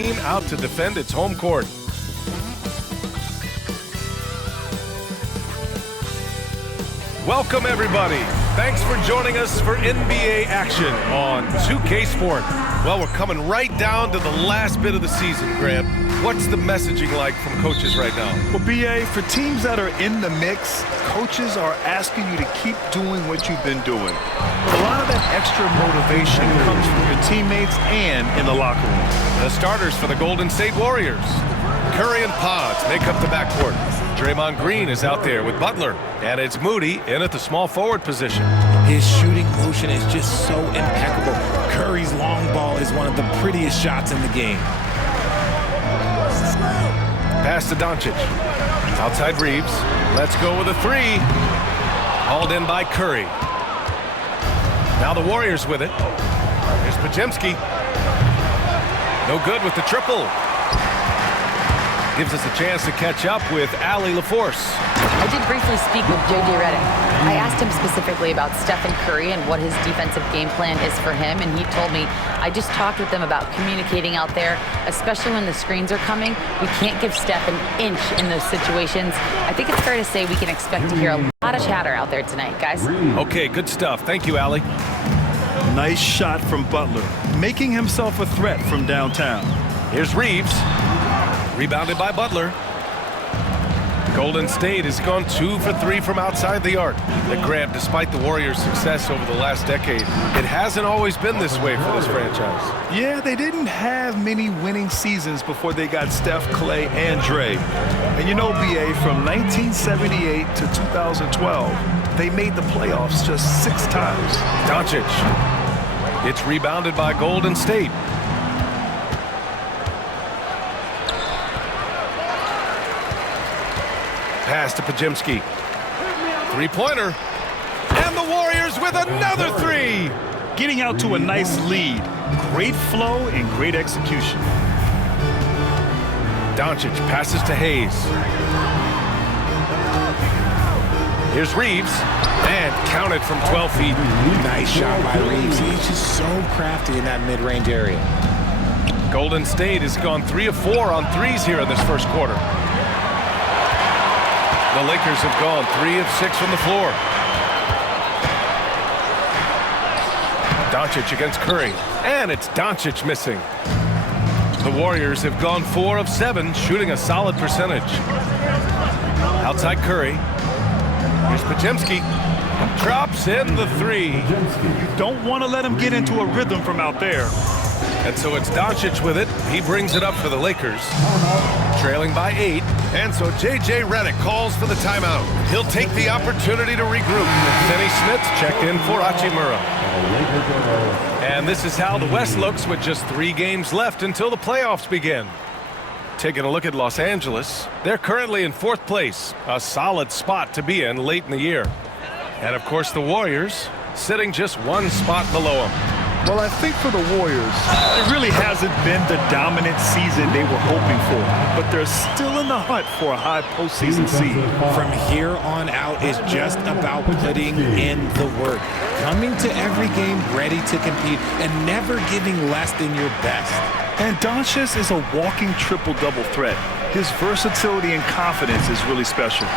team out to defend its home court. Welcome, everybody. Thanks for joining us for NBA action on 2K Sport. Well, we're coming right down to the last bit of the season, Grant. What's the messaging like from coaches right now? Well, BA, for teams that are in the mix, coaches are asking you to keep doing what you've been doing. A lot of that extra motivation comes from your teammates and in the locker room. The starters for the Golden State Warriors. Curry and Pods make up the backcourt. Draymond Green is out there with Butler, and it's Moody in at the small forward position. His shooting motion is just so impeccable. Curry's long ball is one of the prettiest shots in the game. Pass to Doncic. Outside Reeves. Let's go with a three. Hauled in by Curry. Now the Warriors with it. Here's Podziemski. No good with the triple. Gives us a chance to catch up with Allie LaForce. I did briefly speak with J.J. Redick. I asked him specifically about Stephen Curry and what his defensive game plan is for him, and he told me, I just talked with them about communicating out there, especially when the screens are coming. We can't give Steph an inch in those situations. I think it's fair to say we can expect to hear a lot of chatter out there tonight, guys. Okay, good stuff. Thank you, Allie. Nice shot from Butler, making himself a threat from downtown. Here's Reeves. Rebounded by Butler. Golden State has gone 2 for 3 from outside the arc. But Grant, despite the Warriors' success over the last decade, it hasn't always been this way for this franchise. Yeah, they didn't have many winning seasons before they got Steph, Clay, and Dre. And you know, BA, from 1978 to 2012, they made the playoffs just 6 times. Doncic. It's rebounded by Golden State. Pass to Podziemski. Three-pointer. And the Warriors with another three. Getting out to a nice lead. Great flow and great execution. Doncic passes to Hayes. Here's Reeves. And counted from 12 feet. Nice shot by Reeves. He's just so crafty in that mid-range area. Golden State has gone 3 of 4 on threes here in this first quarter. The Lakers have gone 3 of 6 from the floor. Doncic against Curry. And it's Doncic missing. The Warriors have gone 4 of 7, shooting a solid percentage. Outside Curry. Here's Podziemski. Drops in the three. You don't want to let him get into a rhythm from out there. And so it's Doncic with it. He brings it up for the Lakers. Trailing by 8. And so J.J. Redick calls for the timeout. He'll take the opportunity to regroup. Denny Smith checked in for Hachimura. And this is how the West looks with just 3 games left until the playoffs begin. Taking a look at Los Angeles, they're currently in 4th place, a solid spot to be in late in the year. And of course the Warriors sitting just 1 spot below them. Well, I think for the Warriors, it really hasn't been the dominant season they were hoping for, but they're still in the hunt for a high postseason seed. From here on out is just about putting in the work. Coming to every game ready to compete and never giving less than your best. And Doncic is a walking triple-double threat. His versatility and confidence is really special.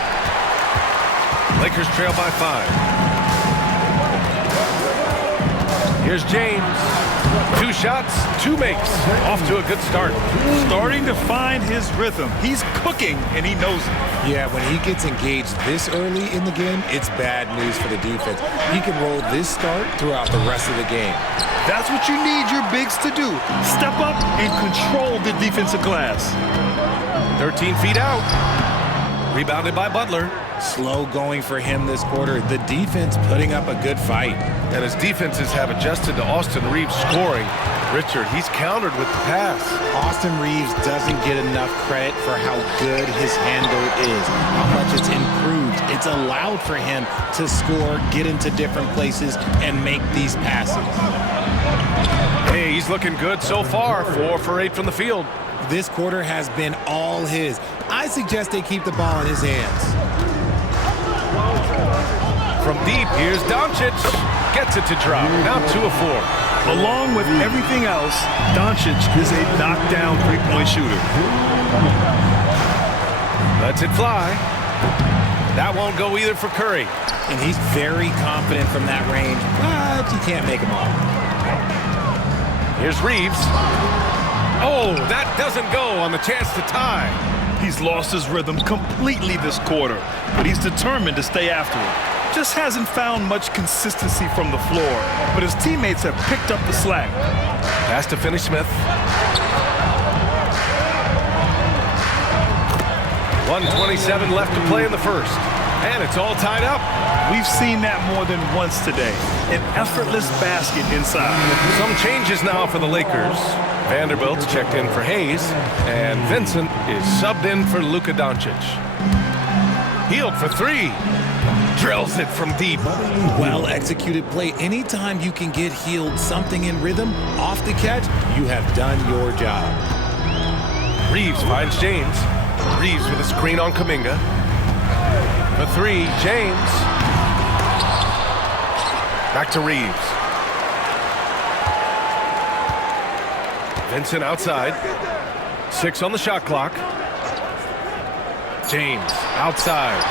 Lakers trail by 5. Here's James. 2 shots, 2 makes. Off to a good start. Starting to find his rhythm. He's cooking, and he knows it. Yeah, when he gets engaged this early in the game, it's bad news for the defense. He can roll this start throughout the rest of the game. That's what you need your bigs to do. Step up and control the defensive glass. 13 feet out. Rebounded by Butler. Slow going for him this quarter. The defense putting up a good fight. And his defenses have adjusted to Austin Reeves scoring. Richard, he's countered with the pass. Austin Reeves doesn't get enough credit for how good his handle is, how much it's improved. It's allowed for him to score, get into different places, and make these passes. Hey, he's looking good so far. 4 for 8 from the field. This quarter has been all his. I suggest they keep the ball in his hands. From deep, here's Doncic. Gets it to drop. Now 2 of 4. Along with everything else, Doncic is a knockdown three-point shooter. Lets it fly. That won't go either for Curry. And he's very confident from that range, but you can't make him all. Here's Reeves. Oh, that doesn't go on the chance to tie. He's lost his rhythm completely this quarter, but he's determined to stay after it. Just hasn't found much consistency from the floor, but his teammates have picked up the slack. Pass to Finney-Smith. 1:27 left to play in the first. And it's all tied up. We've seen that more than once today. An effortless basket inside. Some changes now for the Lakers. Vanderbilt's checked in for Hayes, and Vincent is subbed in for Luka Doncic. Healed for three. Drills it from deep. Well-executed play. Anytime you can get healed something in rhythm off the catch, you have done your job. Reeves finds James. Reeves with a screen on Kuminga. For three, James. Back to Reeves. Vincent outside. 6 on the shot clock. James outside.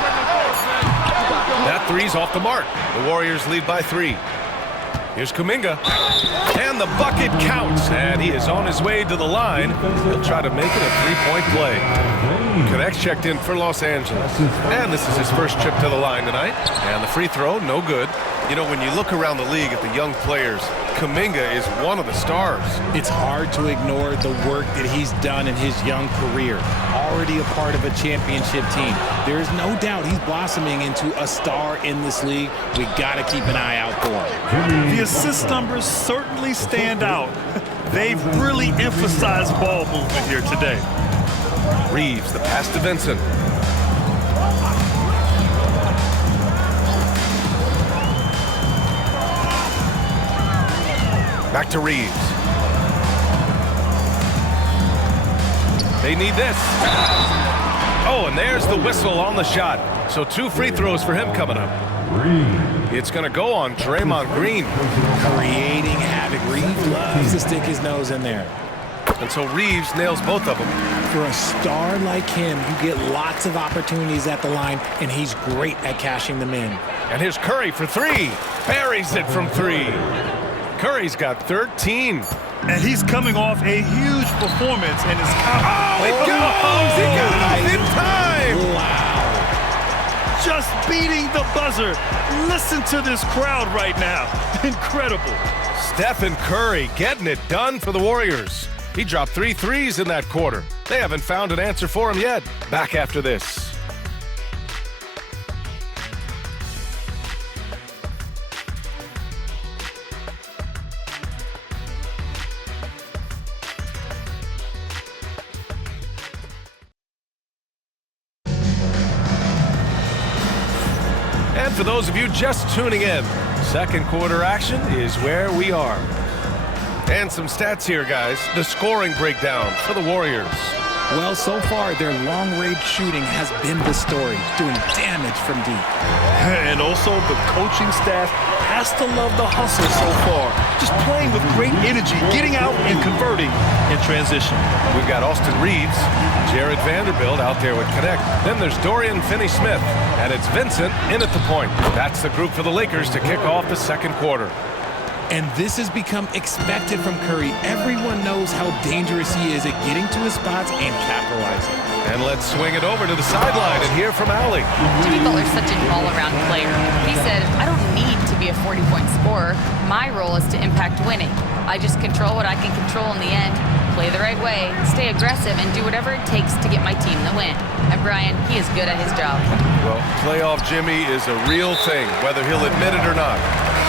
That three's off the mark. The Warriors lead by 3. Here's Kuminga. And the bucket counts. And he is on his way to the line. He'll try to make it a three-point play. Connects checked in for Los Angeles. And this is his first trip to the line tonight. And the free throw, no good. You know, when you look around the league at the young players, Kuminga is one of the stars. It's hard to ignore the work that he's done in his young career. Already a part of a championship team. There's no doubt he's blossoming into a star in this league. We got to keep an eye out for him. The assist numbers certainly stand out. They've really emphasized ball movement here today. Reeves, the pass to Vincent. Back to Reeves. They need this. Oh, and there's the whistle on the shot. So 2 free throws for him coming up. It's going to go on Draymond Green. Creating havoc. Reeves loves to stick his nose in there. And so Reeves nails both of them. For a star like him, you get lots of opportunities at the line, and he's great at cashing them in. And here's Curry for 3. Buries it from 3. Curry's got 13. And he's coming off a huge performance in his Oh, it goes! He got it off in time! Wow. just beating the buzzer. Listen to this crowd right now. Incredible. Stephen Curry getting it done for the Warriors. He dropped 3 threes in that quarter. They haven't found an answer for him yet. Back after this. And for those of you just tuning in, second quarter action is where we are. And some stats here, guys. The scoring breakdown for the Warriors. Well, so far, their long-range shooting has been the story, doing damage from deep. And also, the coaching staff has to love the hustle so far. Just playing with great energy, getting out and converting in transition. We've got Austin Reeves, Jared Vanderbilt out there with Connect. Then there's Dorian Finney-Smith, and it's Vincent in at the point. That's the group for the Lakers to kick off the second quarter. And this has become expected from Curry. Everyone knows how dangerous he is at getting to his spots and capitalizing. And let's swing it over to the sideline and hear from Allie. Jimmy Butler's such an all-around player. He said, I don't need to be a 40-point scorer. My role is to impact winning. I just control what I can control in the end, play the right way, stay aggressive, and do whatever it takes to get my team the win. And Brian, he is good at his job. Well, playoff Jimmy is a real thing, whether he'll admit it or not.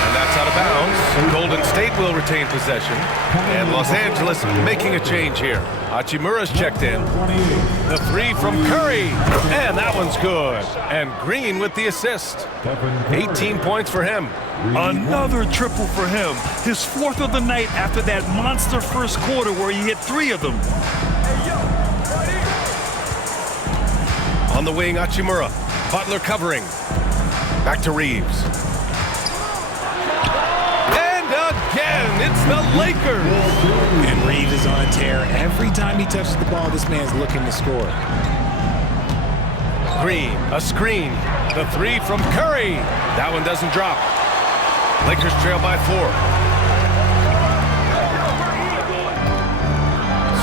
And that's out of bounds. Golden State will retain possession. And Los Angeles making a change here. Hachimura's checked in. The 3 from Curry. And that one's good. And Green with the assist. 18 points for him. Another triple for him. His 4th of the night after that monster first quarter where he hit 3 of them. On the wing, Hachimura. Butler covering. Back to Reeves. And again, It's the Lakers. And Reeves is on a tear. Every time he touches the ball, this man's looking to score. Green, a screen. The three from Curry. That one doesn't drop. Lakers trail by 4.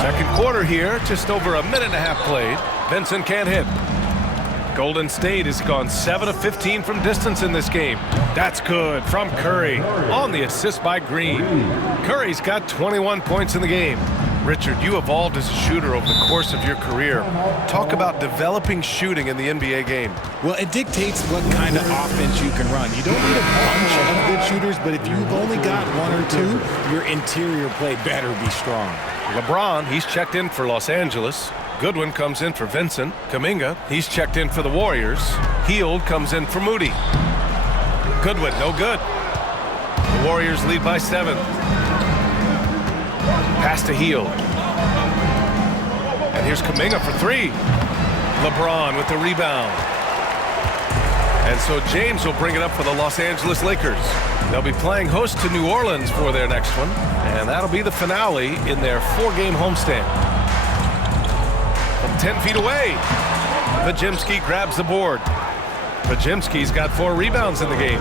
Second quarter here, just over a minute and a half played. Vincent can't hit. Golden State has gone 7 of 15 from distance in this game. That's good from Curry on the assist by Green. Curry's got 21 points in the game. Richard, you evolved as a shooter over the course of your career. Talk about developing shooting in the NBA game. Well, it dictates what kind of offense you can run. You don't need a bunch of good shooters, but if you've only got 1 or 2, your interior play better be strong. LeBron, he's checked in for Los Angeles. Goodwin comes in for Vincent. Kuminga, he's checked in for the Warriors. Hield comes in for Moody. Goodwin, no good. The Warriors lead by 7. Pass to Hield. And here's Kuminga for 3. LeBron with the rebound. And so James will bring it up for the Los Angeles Lakers. They'll be playing host to New Orleans for their next one. And that'll be the finale in their 4-game homestand. From 10 feet away, Podziemski grabs the board. Podziemski's got 4 rebounds in the game.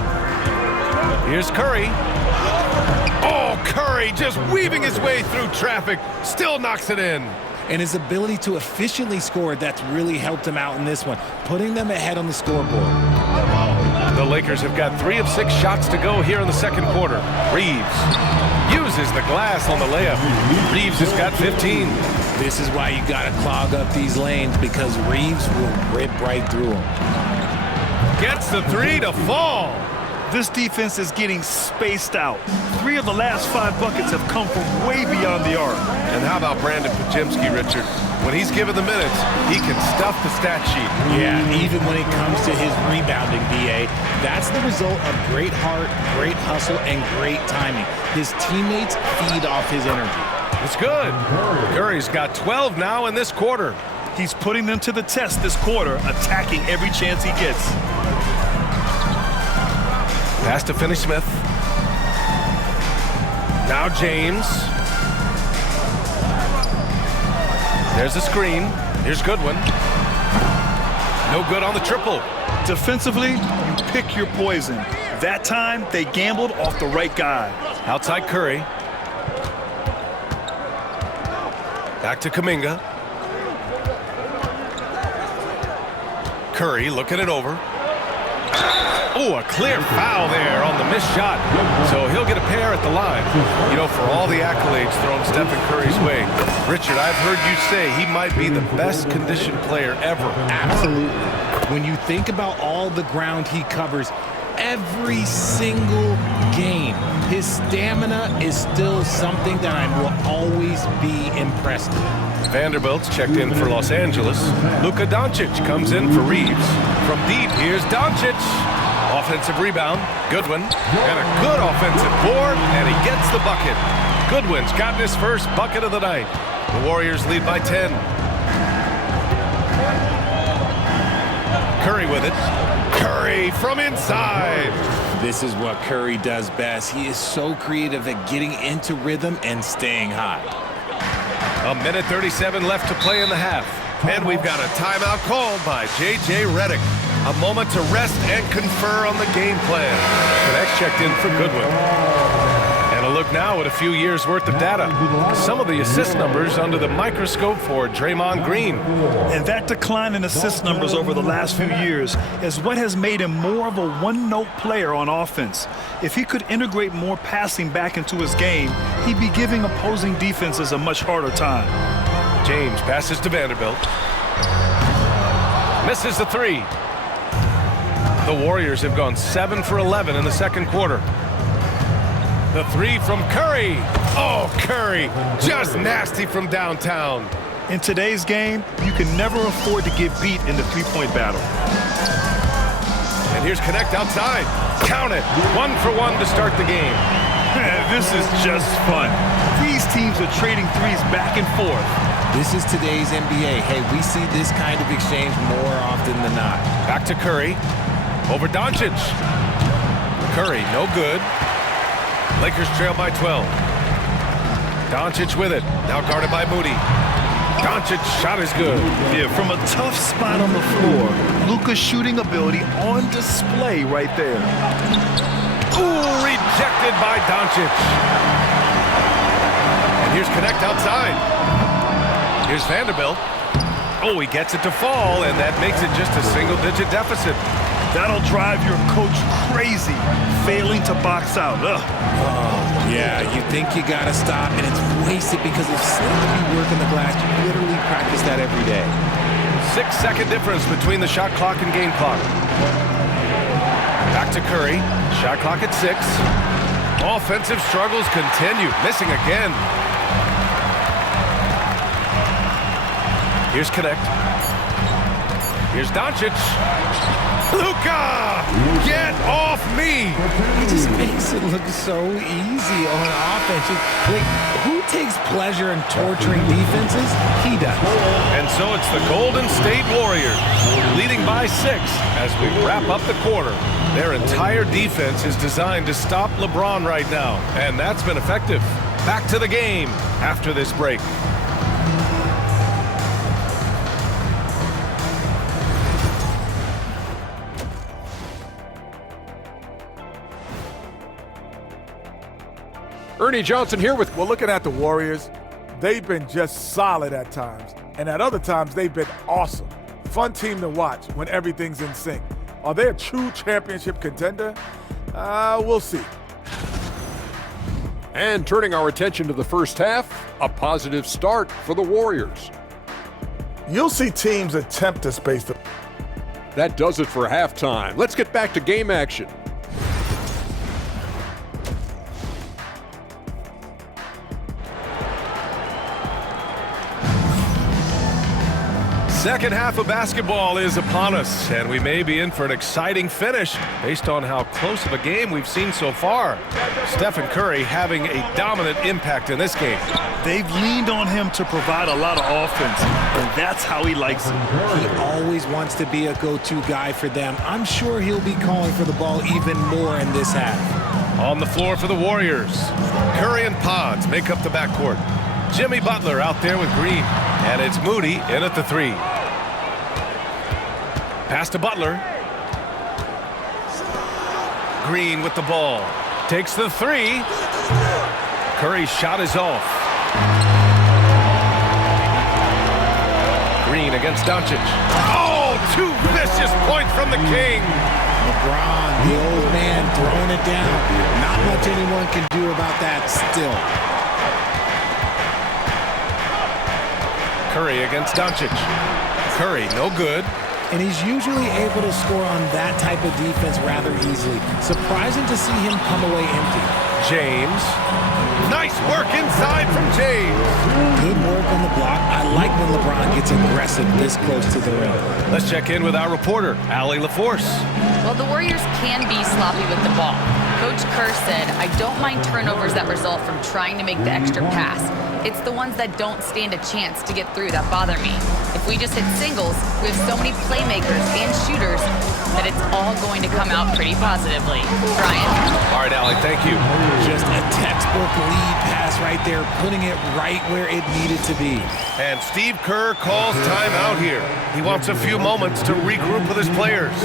Here's Curry. Oh, Curry just weaving his way through traffic. Still knocks it in. And his ability to efficiently score, that's really helped him out in this one, putting them ahead on the scoreboard. The Lakers have got 3 of 6 shots to go here in the second quarter. Reeves uses the glass on the layup. Reeves has got 15. This is why you got to clog up these lanes, because Reeves will rip right through them. Gets the 3 to fall. This defense is getting spaced out. 3 of the last 5 buckets have come from way beyond the arc. And how about Brandon Podziemski, Richard? When he's given the minutes, he can stuff the stat sheet. Yeah, even when it comes to his rebounding, BA, that's the result of great heart, great hustle, and great timing. His teammates feed off his energy. It's good. Curry's got 12 now in this quarter. He's putting them to the test this quarter, attacking every chance he gets. Pass to Finney-Smith. Now James. There's the screen. Here's Goodwin. No good on the triple. Defensively, you pick your poison. That time, they gambled off the right guy. Outside Curry. Back to Kuminga. Curry looking it over. Oh, a clear foul there on the missed shot. So he'll get a pair at the line. You know, for all the accolades thrown Stephen Curry's way, Richard, I've heard you say he might be the best conditioned player ever. Absolutely. When you think about all the ground he covers every single game, his stamina is still something that I will always be impressed with. Vanderbilt's checked in for Los Angeles. Luka Doncic comes in for Reeves. From deep, here's Doncic. Offensive rebound, Goodwin, and a good offensive board, and he gets the bucket. Goodwin's gotten his first bucket of the night. The Warriors lead by 10. Curry with it. Curry from inside. This is what Curry does best. He is so creative at getting into rhythm and staying hot. A minute 37 left to play in the half. And we've got a timeout called by J.J. Redick. A moment to rest and confer on the game plan. The next checked in for Goodwin. And a look now at a few years' worth of data. Some of the assist numbers under the microscope for Draymond Green. And that decline in assist numbers over the last few years is what has made him more of a one-note player on offense. If he could integrate more passing back into his game, he'd be giving opposing defenses a much harder time. James passes to Vanderbilt. Misses the 3. The Warriors have gone 7 for 11 in the second quarter. The 3 from Curry. Oh, Curry, just nasty from downtown. In today's game, you can never afford to get beat in the three-point battle. And here's Connect outside. Count it. 1 for 1 to start the game. This is just fun. These teams are trading threes back and forth. This is today's NBA. Hey, we see this kind of exchange more often than not. Back to Curry. Over Doncic. Curry, no good. Lakers trail by 12. Doncic with it. Now guarded by Moody. Doncic shot is good. Yeah, from a tough spot on the floor. Luka's shooting ability on display right there. Ooh, rejected by Doncic. And here's Connect outside. Here's Vanderbilt. Oh, he gets it to fall, and that makes it just a single-digit deficit. That'll drive your coach crazy, failing to box out. Ugh. Yeah, you think you got to stop, and it's wasted because of sloppy work in the glass. You literally practice that every day. 6-second difference between the shot clock and game clock. Back to Curry. Shot clock at 6. Offensive struggles continue. Missing again. Here's Connect. Here's Doncic. Luka! Get off me! He just makes it look so easy on offense. Like, who takes pleasure in torturing defenses? He does. And so it's the Golden State Warriors leading by 6 as we wrap up the quarter. Their entire defense is designed to stop LeBron right now, and that's been effective. Back to the game after this break. Ernie Johnson here with, well, looking at the Warriors, they've been just solid at times. And at other times, they've been awesome. Fun team to watch when everything's in sync. Are they a true championship contender? We'll see. And turning our attention to the first half, a positive start for the Warriors. You'll see teams attempt to space the... That does it for halftime. Let's get back to game action. Second half of basketball is upon us, and we may be in for an exciting finish based on how close of a game we've seen so far. Stephen Curry having a dominant impact in this game. They've leaned on him to provide a lot of offense, and that's how he likes it. He always wants to be a go-to guy for them. I'm sure he'll be calling for the ball even more in this half. On the floor for the Warriors, Curry and Pods make up the backcourt. Jimmy Butler out there with Green, and it's Moody in at the 3. Pass to Butler. Green with the ball. Takes the 3. Curry's shot is off. Green against Doncic. Oh, 2 vicious points from the King. LeBron, the old man, throwing it down. Not much anyone can do about that still. Curry against Doncic. Curry, no good. And he's usually able to score on that type of defense rather easily. Surprising to see him come away empty. James. Nice work inside from James. Good work on the block. I like when LeBron gets aggressive this close to the rim. Let's check in with our reporter, Allie LaForce. Well, the Warriors can be sloppy with the ball. Coach Kerr said, I don't mind turnovers that result from trying to make the extra pass. It's the ones that don't stand a chance to get through that bother me. If we just hit singles, we have so many playmakers and shooters that it's all going to come out pretty positively. Brian? All right, Allie, thank you. Just a textbook lead pass right there, putting it right where it needed to be. And Steve Kerr calls timeout here. He wants a few moments to regroup with his players.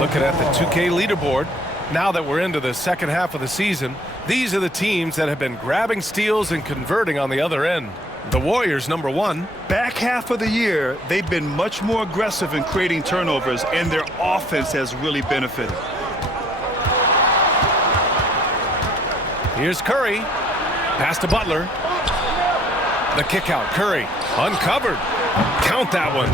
Looking at the 2K leaderboard, now that we're into the second half of the season, these are the teams that have been grabbing steals and converting on the other end. The Warriors, number 1. Back half of the year, they've been much more aggressive in creating turnovers, and their offense has really benefited. Here's Curry. Pass to Butler. The kick out. Curry uncovered. Count that one.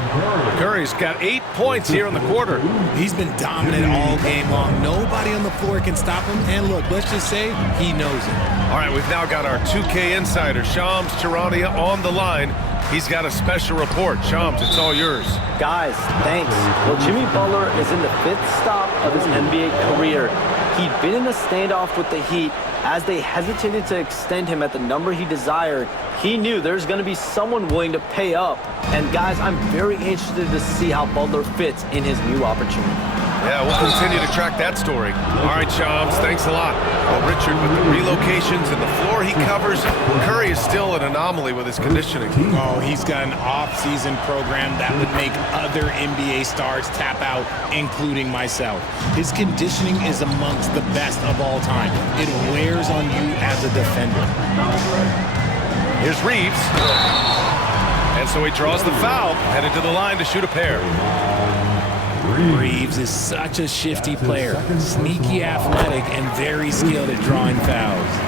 Curry's got 8 points here in the quarter. He's been dominant all game long. Nobody on the floor can stop him. And look, let's just say he knows it. All right, we've now got our 2K insider, Shams Charania, on the line. He's got a special report. Shams, it's all yours. Guys, thanks. Well, Jimmy Butler is in the 5th stop of his NBA career. He'd been in a standoff with the Heat. As they hesitated to extend him at the number he desired, he knew there's going to be someone willing to pay up. And guys, I'm very interested to see how Butler fits in his new opportunity. Yeah, we'll continue to track that story. All right, Shams, thanks a lot. Well, Richard, with the relocations and the floor he covers, Curry is still an anomaly with his conditioning. Oh, he's got an off-season program that would make other NBA stars tap out, including myself. His conditioning is amongst the best of all time. It wears on you as a defender. Here's Reeves. And so he draws the foul, headed to the line to shoot a pair. Reeves is such a shifty player, sneaky athletic and very skilled at drawing fouls.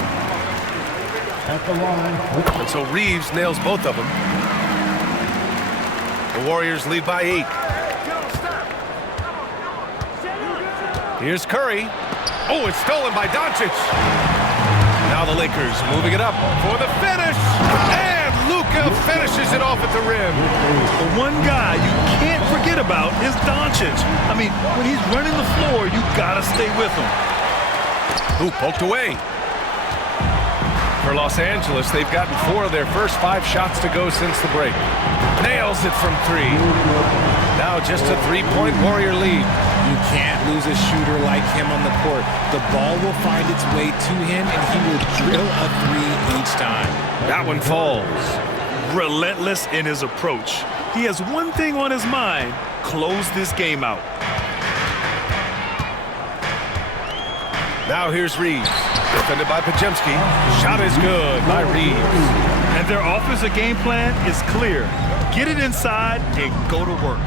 And so Reeves nails both of them. The Warriors lead by 8. Here's Curry. Oh, it's stolen by Doncic. Now the Lakers moving it up for the finish. And Luka finishes it off at the rim. The one guy you can't forget about is Doncic. I mean, when he's running the floor, you gotta stay with him. Ooh, poked away. For Los Angeles, they've gotten 4 of their first 5 shots to go since the break. Nails it from 3. Now just a 3-point Warrior lead. You can't lose a shooter like him on the court. The ball will find its way to him, and he will drill a 3 each time. That one falls. Relentless in his approach. He has one thing on his mind: close this game out. Now here's Reeves. Defended by Podziemski. Shot is good by Reeves. And their offensive game plan is clear. Get it inside and go to work.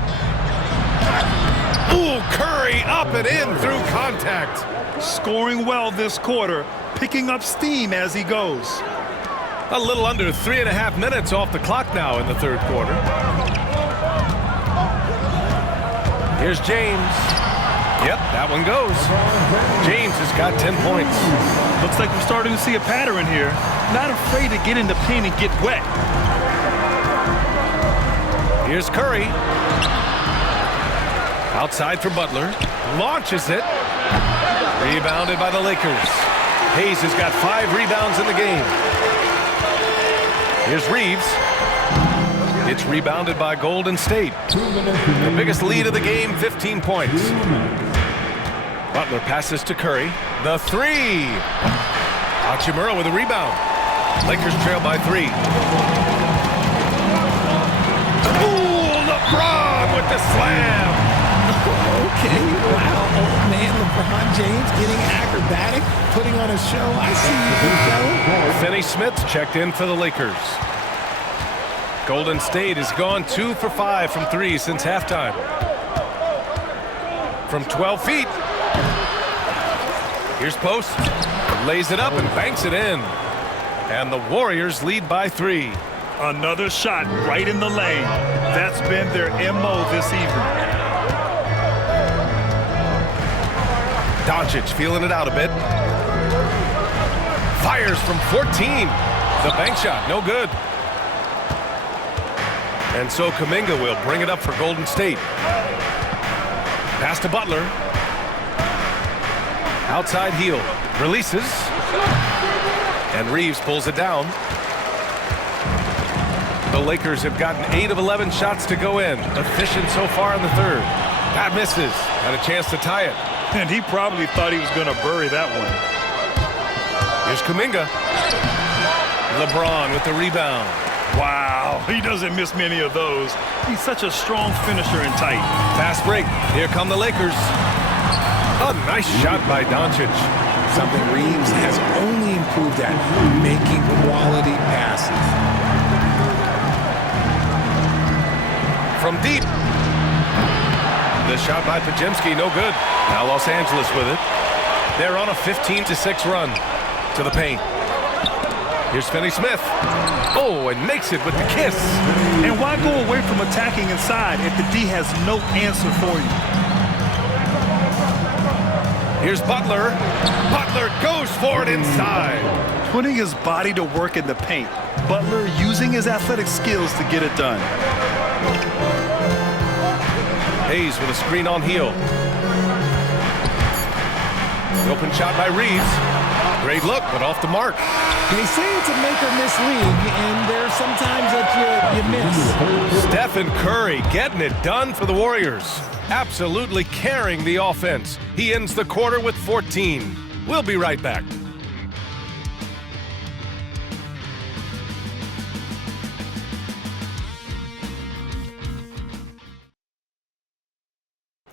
Ooh, Curry up and in through contact. Scoring well this quarter, picking up steam as he goes. A little under 3.5 minutes off the clock now in the third quarter. Here's James. Yep, that one goes. James has got 10 points. Looks like we're starting to see a pattern here. Not afraid to get in the paint and get wet. Here's Curry. Outside for Butler. Launches it. Rebounded by the Lakers. Hayes has got 5 rebounds in the game. Here's Reeves. It's rebounded by Golden State. The biggest lead of the game, 15 points. Butler passes to Curry. The 3. Hachimura with a rebound. Lakers trail by 3. Ooh, LeBron with the slam. Okay, wow, old man LeBron James getting acrobatic, putting on a show. I see you, big fella. Finney Smith checked in for the Lakers. Golden State has gone 2 for 5 from 3 since halftime. From 12 feet. Here's Post. Lays it up and banks it in. And the Warriors lead by 3. Another shot right in the lane. That's been their MO this evening. Doncic feeling it out a bit. Fires from 14. The bank shot, no good. And so Kuminga will bring it up for Golden State. Pass to Butler. Outside heel. Releases. And Reeves pulls it down. The Lakers have gotten 8 of 11 shots to go in. Efficient so far in the third. That misses. Had a chance to tie it. And he probably thought he was going to bury that one. Here's Kuminga. LeBron with the rebound. Wow, he doesn't miss many of those. He's such a strong finisher and tight. Fast break. Here come the Lakers. A nice shot by Doncic. Something Reeves has only improved at, making quality passes. From deep. The shot by Podziemski, no good. Now Los Angeles with it. They're on a 15-6 run to the paint. Here's Finney Smith. Oh, and makes it with the kiss. And why go away from attacking inside if the D has no answer for you? Here's Butler. Butler goes for it inside. Putting his body to work in the paint. Butler using his athletic skills to get it done. Hayes with a screen on heel. The open shot by Reeves. Great look, but off the mark. They say it's a make-or-miss league, and there's sometimes that you miss. Stephen Curry getting it done for the Warriors. absolutely carrying the offense. He ends the quarter with 14. We'll be right back.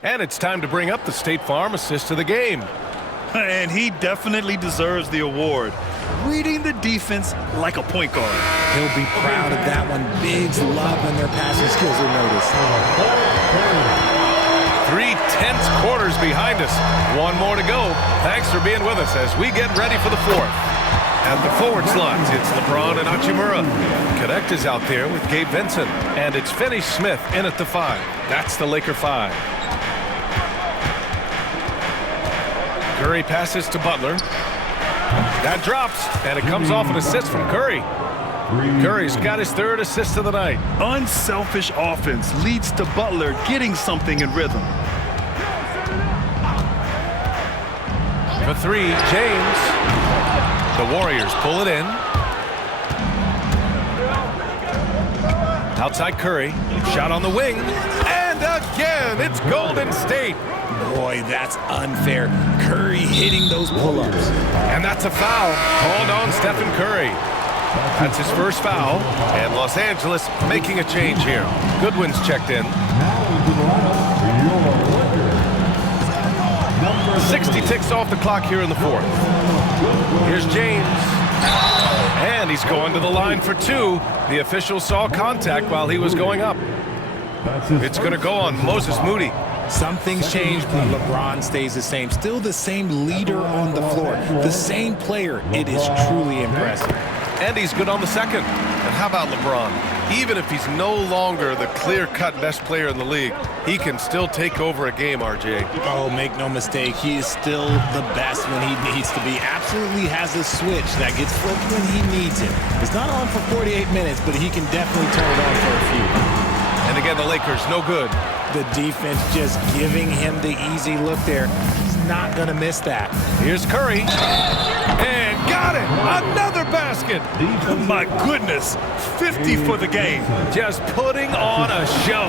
And it's time to bring up the State Farm assist of the game. And he definitely deserves the award. Reading the defense like a point guard. He'll be proud of that one. Bigs love when their passing skills are noticed. 3 tense quarters behind us. One more to go. Thanks for being with us as we get ready for the fourth. At the forward slots, it's LeBron and Hachimura. Cadet is out there with Gabe Vincent. And it's Finney Smith in at the 5. That's the Laker 5. Curry passes to Butler. That drops, and it comes off an assist from Curry. Curry's got his 3rd assist of the night. Unselfish offense leads to Butler getting something in rhythm. For 3, James. The Warriors pull it in. Outside Curry. Shot on the wing. And again, it's Golden State. Boy, that's unfair. Curry hitting those pull-ups. And that's a foul called on Stephen Curry. That's his first foul. And Los Angeles making a change here. Goodwin's checked in. 60 ticks off the clock here in the fourth. Here's James. And he's going to the line for 2. The official saw contact while he was going up. It's going to go on Moses Moody. Some things change, but LeBron stays the same. Still the same leader on the floor. The same player. It is truly impressive. And he's good on the second. And how about LeBron? Even if he's no longer the clear-cut best player in the league, he can still take over a game, RJ. Oh, make no mistake. He is still the best when he needs to be. Absolutely has a switch that gets flipped when he needs it. It's not on for 48 minutes, but he can definitely turn it on for a few. And again, the Lakers, no good. The defense just giving him the easy look there. He's not going to miss that. Here's Curry. And got it! Another basket! My goodness, 50 for the game. Just putting on a show.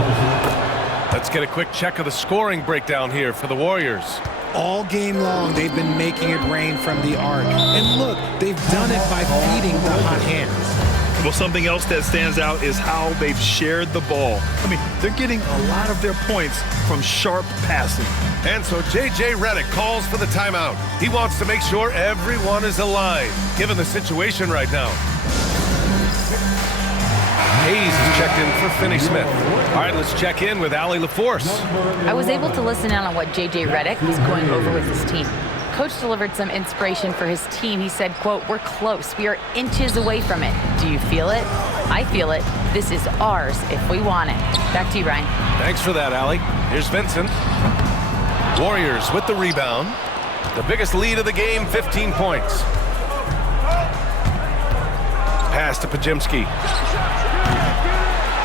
Let's get a quick check of the scoring breakdown here for the Warriors. All game long, they've been making it rain from the arc. And look, they've done it by feeding the hot hands. Well, something else that stands out is how they've shared the ball. I mean, they're getting a lot of their points from sharp passing. And so J.J. Redick calls for the timeout. He wants to make sure everyone is alive, given the situation right now. Hayes is checked in for Finney Smith. All right, let's check in with Allie LaForce. I was able to listen in on what J.J. Redick was going over with his team. Coach delivered some inspiration for his team. He said, quote, "We're close. We are inches away from it. Do you feel it? I feel it. This is ours if we want it." Back to you, Ryan. Thanks for that, Allie. Here's Vincent. Warriors with the rebound. The biggest lead of the game, 15 points. Pass to Podziemski.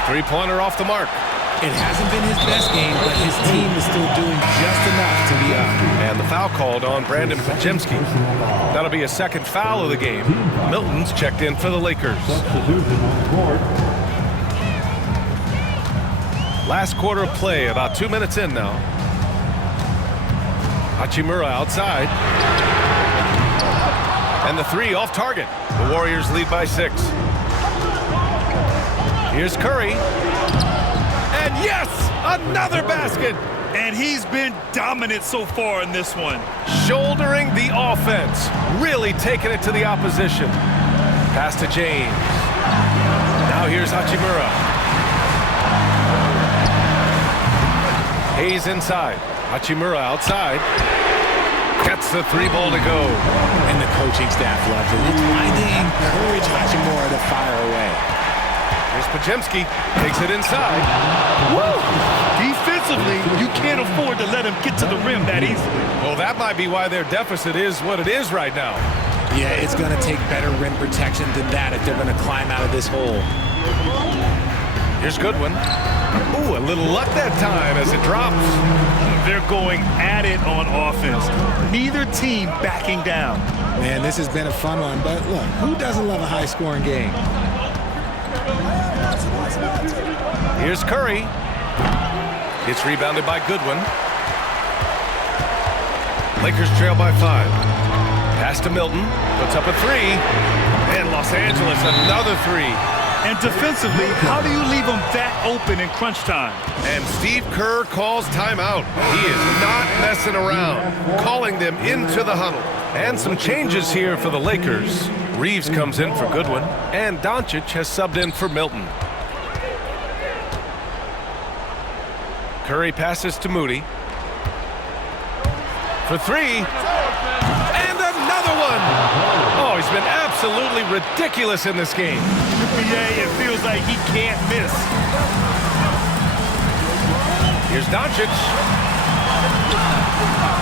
Three-pointer off the mark. It hasn't been his best game, but his team is still doing just enough to be up. And the foul called on Brandon Podziemski. That'll be a second foul of the game. Milton's checked in for the Lakers. Last quarter of play, about 2 minutes in now. Hachimura outside. And the 3 off target. The Warriors lead by 6. Here's Curry. And yes, another basket. And he's been dominant so far in this one. Shouldering the offense. Really taking it to the opposition. Pass to James. Now here's Hachimura. Hayes inside. Hachimura outside. Gets the 3 ball to go. And the coaching staff loves it. It's why they encourage Hachimura to fire away. Here's Podziemski. Takes it inside. Woo! Defensively, you can't afford to let him get to the rim that easily. Well, that might be why their deficit is what it is right now. Yeah, it's going to take better rim protection than that if they're going to climb out of this hole. Here's Goodwin. Ooh, a little luck that time as it drops. They're going at it on offense. Neither team backing down. Man, this has been a fun one, but look, who doesn't love a high-scoring game? Here's Curry. It's rebounded by Goodwin. Lakers trail by 5. Pass to Milton. Puts up a 3. And Los Angeles another 3. And defensively, how do you leave them that open in crunch time? And Steve Kerr calls timeout. He is not messing around, calling them into the huddle. And some changes here for the Lakers. Reeves comes in for Goodwin, and Doncic has subbed in for Milton. Curry passes to Moody. For 3. And another one! Oh, he's been absolutely ridiculous in this game. Yeah, it feels like he can't miss. Here's Doncic.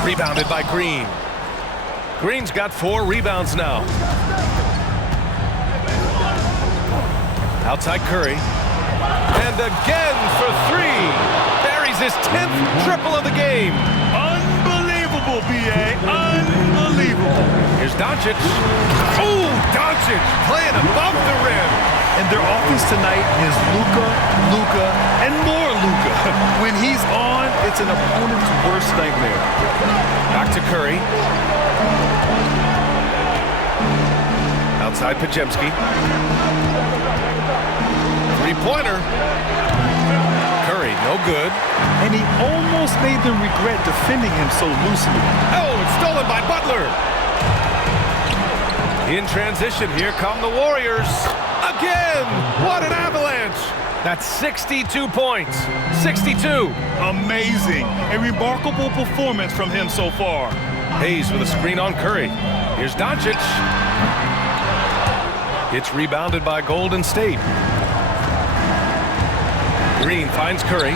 Rebounded by Green. Green's got 4 rebounds now. Outside Curry. And again for 3. Buries his 10th triple of the game. Unbelievable, B.A. Unbelievable. Here's Doncic. Oh, Doncic playing above the rim. And their offense tonight is Luka, and more Luka. When he's on, it's an opponent's worst nightmare. Back to Curry. Outside Podziemski. Three-pointer. Curry, no good. And he almost made them regret defending him so loosely. Oh, it's stolen by Butler. In transition, here come the Warriors. Again! What an avalanche! That's 62 points. 62. Amazing. A remarkable performance from him so far. Hayes with a screen on Curry. Here's Doncic. It's rebounded by Golden State. Green finds Curry.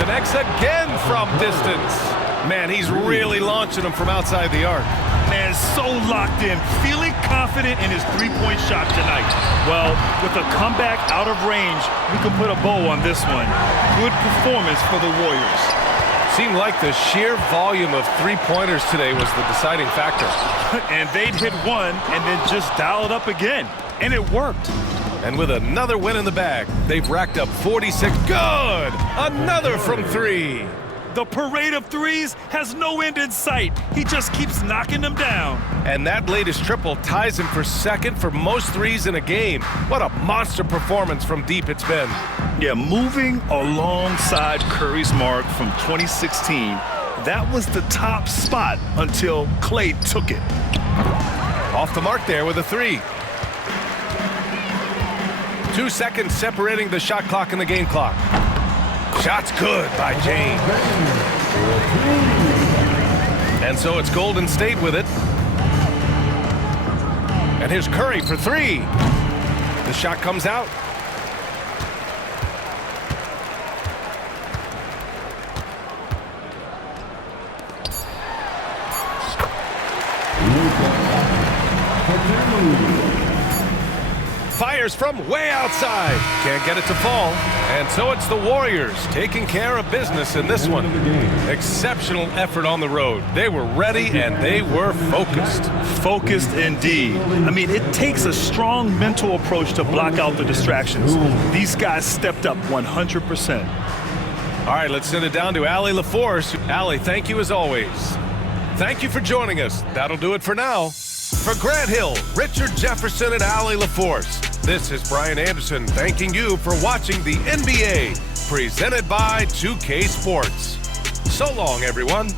Connects again from distance. Man, he's really launching them from outside the arc. Man, so locked in, feeling confident in his three-point shot tonight. Well, with a comeback out of range, we can put a bow on this one. Good performance for the Warriors. Seemed like the sheer volume of three-pointers today was the deciding factor. And they'd hit one and then just dial it up again. And it worked. And with another win in the bag, they've racked up 46. Good! Another from 3. The parade of threes has no end in sight. He just keeps knocking them down. And that latest triple ties him for second for most threes in a game. What a monster performance from deep it's been. Yeah, moving alongside Curry's mark from 2016, that was the top spot until Klay took it. Off the mark there with a 3. 2 seconds separating the shot clock and the game clock. Shot's good by James. And so it's Golden State with it. And here's Curry for 3. The shot comes out. Fires from way outside. Can't get it to fall. And so it's the Warriors taking care of business in this one. Exceptional effort on the road. They were ready and they were focused. Focused indeed. I mean, it takes a strong mental approach to block out the distractions. These guys stepped up 100%. All right, let's send it down to Allie LaForce. Allie, thank you as always. Thank you for joining us. That'll do it for now. For Grant Hill, Richard Jefferson, and Allie LaForce, this is Brian Anderson thanking you for watching the NBA, presented by 2K Sports. So long, everyone.